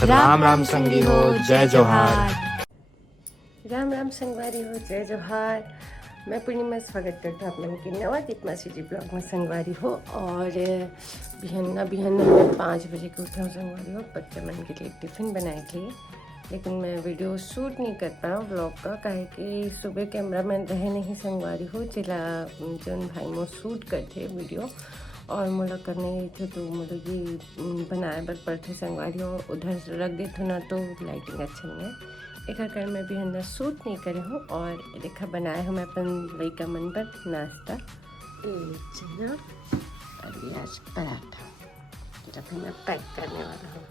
राम राम संगी हो जय जोहार। राम राम संगवारी हो जय जोहार। मैं पूर्णिमा स्वागत करता हूँ अपने की नवा दीपमासी जी ब्लॉग में संगवारी हो। और बिहन्ना 5 बजे के उठे हूँ संगवारी हो। बच्चे मन के लिए टिफ़िन बनाए थे, लेकिन मैं वीडियो शूट नहीं कर पाया ब्लॉग का, काहे कि सुबह कैमरा मैन रहे नहीं संगवारी हो जिला जौन भाई मो शूट करते वीडियो और मोला करने गई थे, तो मोला ये बनाए बर पड़ते संगवारी हो। उधर रख दे तो ना तो लाइटिंग अच्छा नहीं है, एक कारण मैं भी अंदर शूट नहीं करे हूँ। और देखा बनाए हूँ मैं अपन लड़का मन पर नाश्ता, चना और प्याज पराठा, तो फिर मैं पैक करने वाला हूँ।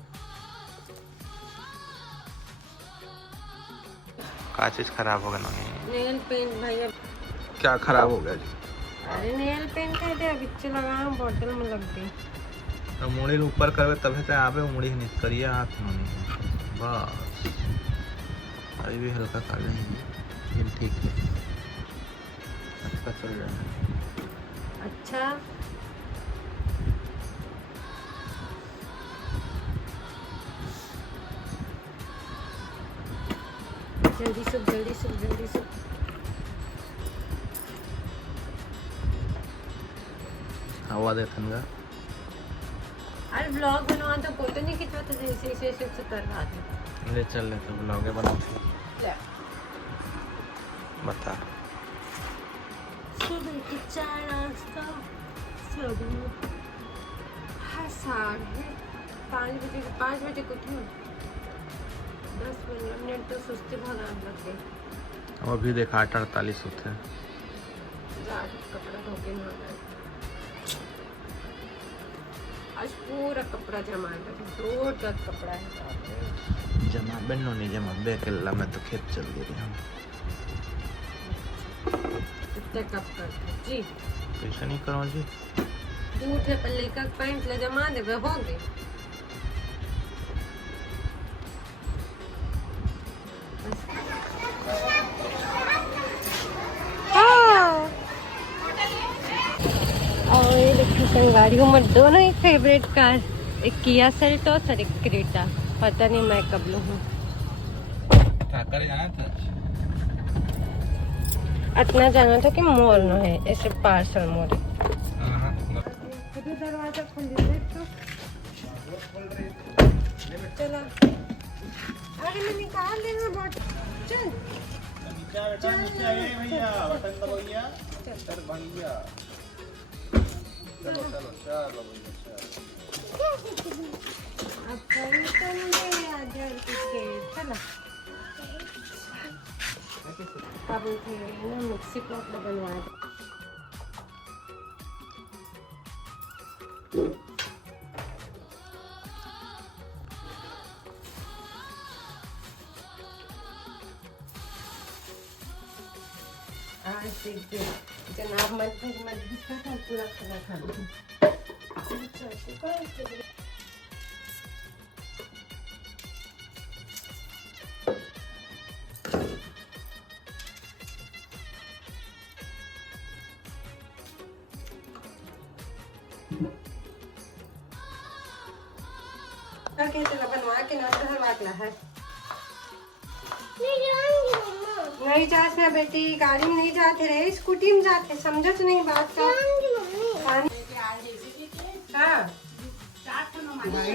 क्या चीज खराब हो गया? नेल पेंट भैया। क्या खराब हो गया जी? अरे नेल पेंट कह दे बिच्चे लगा बोतल में लग गई। तो मुड़ी ऊपर करवे तभी से यहाँ पे मुड़ी नहीं करिए हाथ में बस। अभी भी हल्का काले हैं, ठीक है, अच्छा चल रहा है। अच्छा जल्दी से हवा दे थनगा। अरे ब्लॉग बनवा तो फोटो नहीं खिंचवा, तो ऐसे कर रहा था। ले चल ले तो ब्लॉगे बना ले बता। सुबह की चाय नाश्ता सब साढ़े 5 बजे को उठी हूँ। 10-15 मिनट तो सुस्ती भगाने लग गई। और अभी देखा 8:48 होते हैं। कपड़ा धो के नहा आज पूरा कपड़ा जमा है, 2 जग कपड़ा है। जमा बनो नहीं जमा बेकल्ला में तो खेत चल गई हम। कितने कप करते जी? कैसे नहीं करो जी? दूध है पल्ले का पैंट ले जमा दे हो गए। और ये देखो संगवारी उम्र दोनों ही फेवरेट कार, एक किया सेल्टोस और एक क्रेटा। पता नहीं मैं कब लूँ। इतना जाना था कि मॉल में है, ऐसे पार्सल मॉल। दरवाजा खोल दे तो चला। अरे मैं निकाल देना बॉटल। चल अब मिक्सी प्लग बनवाया। आज देखिए जनाब मत था पूरा खाना खा लूँ। चला बनवा के नाश्ता हलवा है। नहीं जाते ना बेटी, गाड़ी में नहीं जाते रहे, स्कूटी में जाते, समझो तो नहीं बात का।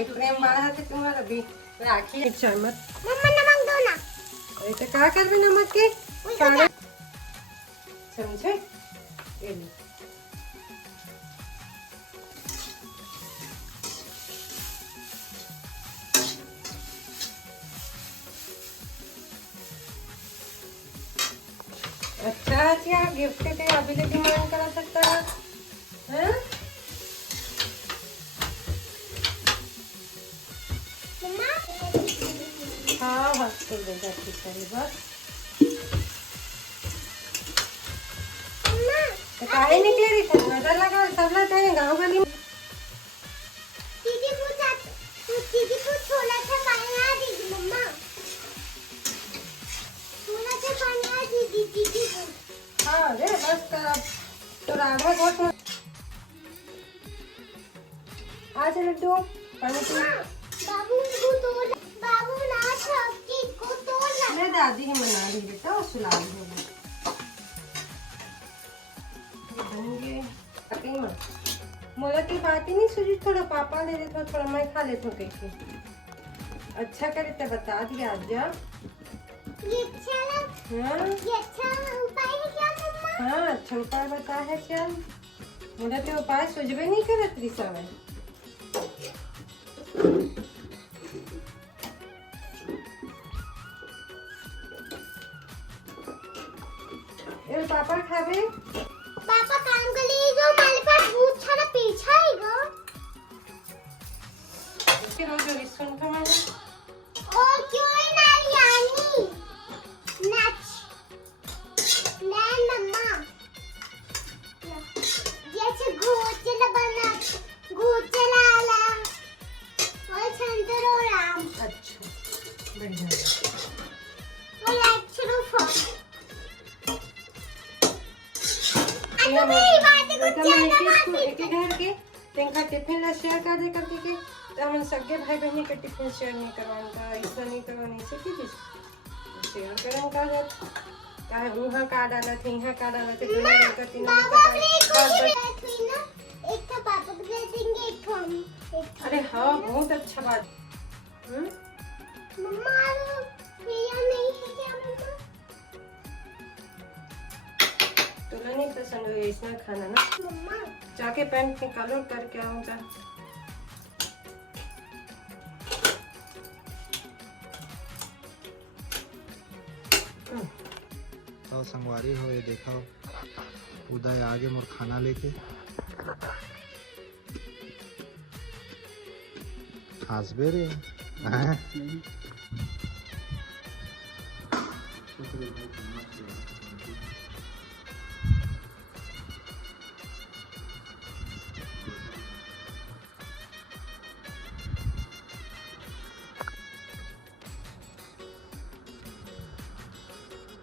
प्रेम बढ़ा थे तुम्हारा भी राखी चाय मत। मम्मा नमक दो ना। तो क्या कर भी नमक के समझे? अच्छा क्या गिफ्ट के अभी तक डिमांड करा सकता है? हाँ खोल देगा ठीक है बस। तो काहे निकले रही थी? नजर लगा सब लगता है गाँव गली में। दीदी पूछ छोला से पानी आ दीदी मम्मा, छोला से पानी आ दीदी। हाँ रे बस तो राधा घोट में आ चल लड्डू पानी पी। बाबू को तो आधी ही मना दी बेटा और सुला दी होगी बनेंगे कटिंग में मोला की बात ही नहीं सूझी थोड़ा पापा ले लेते थोड़ा मैं खा लेता हूँ कैसे अच्छा करे तो बता दिया आज जा ये अच्छा हाँ ये अच्छा उपाय है क्या मम्मा? हाँ अच्छा उपाय बता है चल मोला तो उपाय सूझबे नहीं करत रिसा में ये पापड़ खाबे पापा काम कर लिए जो हमारे पास बहुत सारा पीछा है गो फिर रोज रोज सुन के मैं और क्यों ही ना यानी नाच नहीं मम्मा जैसे घोचला बना घोचला आला और संतर और आम अच्छा बढ़िया और एक्चुअली फॉर एक घर के तेंका टिफिन ला शेयर कर दे करके के तो हम सगे भाई बहन के टिफिन शेयर नहीं करवान का ऐसा नहीं करवाने से की चीज शेयर करन का है काहे उहा का डाला थे यहां का डाला थे दोनों लड़का तीनों एक तो पापा को दे देंगे एक तो हम अरे हां बहुत अच्छा बात मम्मा भैया नहीं है क्या मम्मा तुला नहीं पसंद है इसमें खाना ना मम्मा जाके पैंट निकालो करके आऊंगा तो संगवारी हो ये देखा उदय आगे मोर खाना लेके हंसबे रे हैं?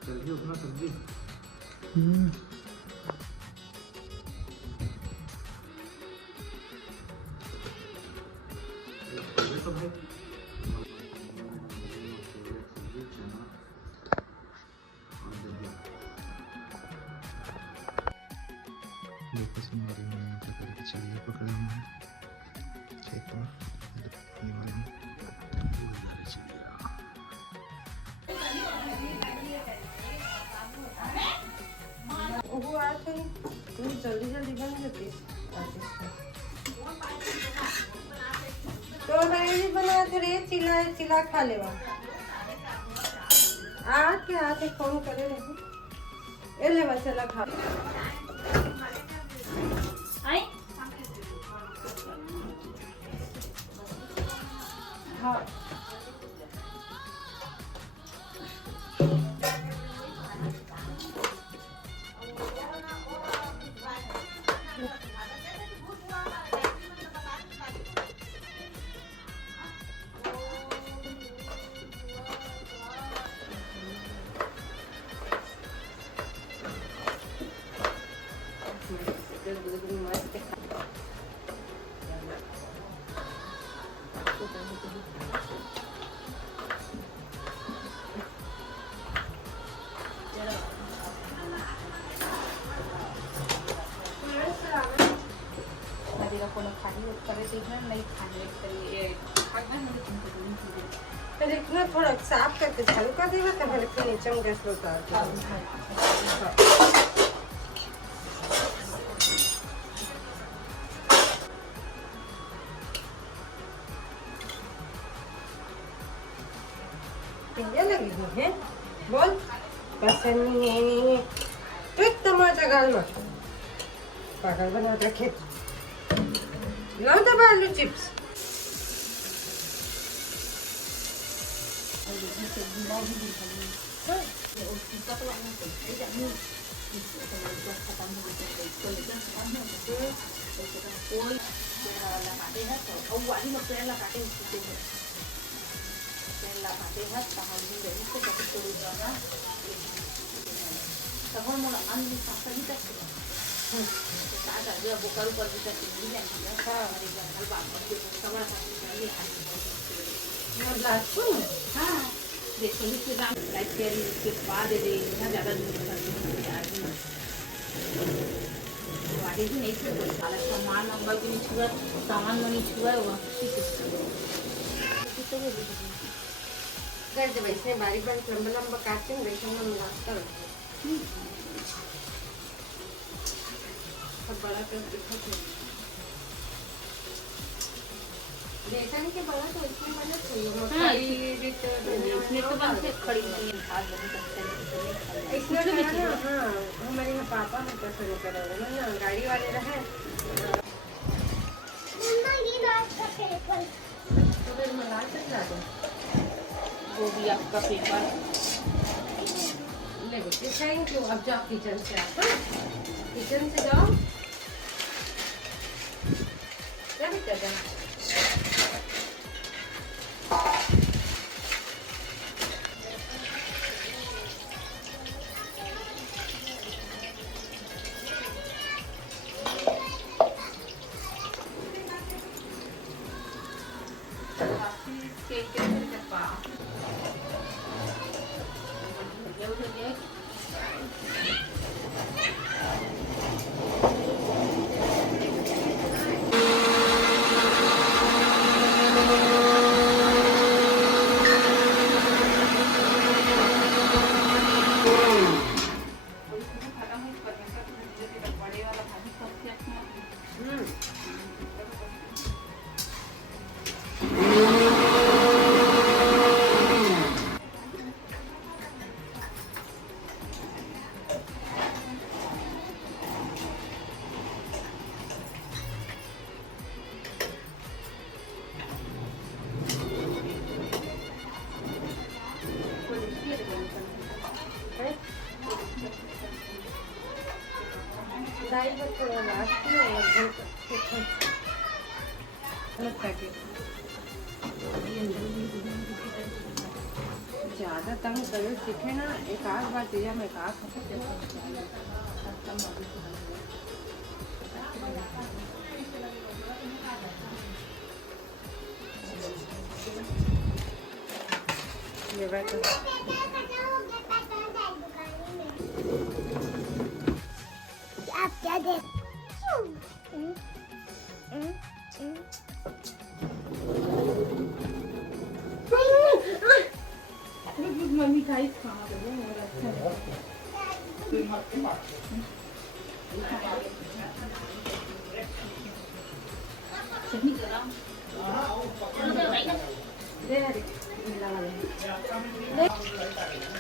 जल्दी उठना सब्जी चलिए पकड़े हुए हैं खेत में ये वाले में वो आते तू जल्दी जल्दी बन जाती तो मैं भी बनाते रे चिल्ला चिल्ला खा लेवा आके फोन करे रहे ए ले चला खा हाँ इतना थोड़ा साफ करके झाड़ू कर देगा तो हमारे फिर नीचे में गैस उतार लगी है बोल पसंद नहीं है तो टमाटर गाल में पागल बना रखे लो दबा आलू चिप्स देखो इसके दाम लाइक केयर इसके बाद दे दे ना ज्यादा दूर करते हैं गाड़ी भी नहीं छुआ साला सामान नंबर भी नहीं छुआ सामान नहीं छुआ वो कर दे वैसे बारीक बारीक लंबा लंबा काटते हैं वैसे हम नाश्ता रखते हैं सब बड़ा कर दिखा बेसन के बड़ा तो इसमें बना चाहिए इसमें तो बन से खड़ी नहीं है खास बहुत अच्छा है इसमें तो है ना हाँ हमारे यहाँ पापा में तो शुरू करे ना गाड़ी वाले रहे मम्मा ये रात का पेपर तो फिर मंगा कर ला दो वो भी आपका पेपर ले बेटे थैंक यू अब जाओ किचन से आप किचन से जाओ क्या दिक्कत है दाई पर थोड़ा लास्ट में लगभग पैकेट ज़्यादा तंग गले सीखे ना एक आध बार दिया मैं कहा ये बात आप क्या देख मिठाई खाना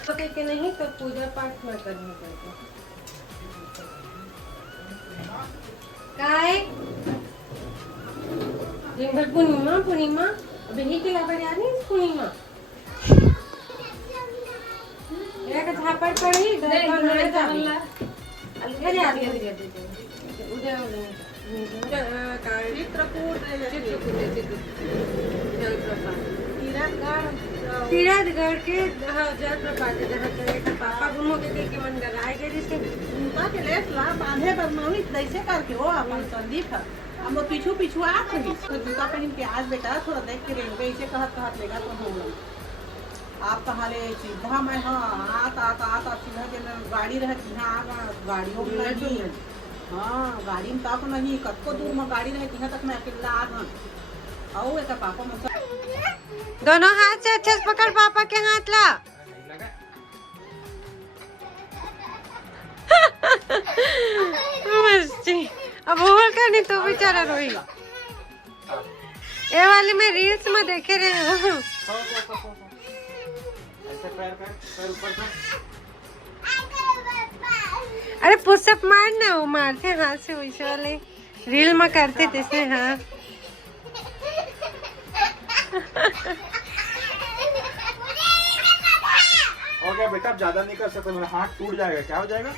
पकड़ के नहीं तो पूजा पाठ में करना पड़ेगा काय दिन भर पूर्णिमा पूर्णिमा अभी ही के लाभ याद नहीं पूर्णिमा एक झापड़ पड़ी तीरथगढ़ के जल प्रपात जहाँ चले पापा घूमो के देख के मन लगाए गए जैसे उनका के लेस ला बांधे बदमाशी कैसे करके हो अपन संदीप है हम लोग पीछू पीछू आ रही तो जूता पहन के आज बेटा थोड़ा देख के रहेंगे इसे कहत लेगा तो हम लोग आप कहाँ ले सीधा मैं हाँ आता सीधा के गाड़ी रहती यहाँ गाड़ियों में नहीं हाँ गाड़ी में तक नहीं कतको दूर में गाड़ी रहती है तक मैं अकेला आ गया आओ एक पापा मतलब दोनों हाथ से अच्छे से पकड़ पापा के हाथ ला मस्ती अब बोल कर नहीं तो बेचारा रोई ये वाली मैं रील्स में देखे रहे हूँ अरे पुशअप मारना वो मारते हाथ से वैसे वाले रील में करते थे हाँ और क्या बेटा आप ज्यादा नहीं कर सकते मेरा हाथ टूट जाएगा क्या हो जाएगा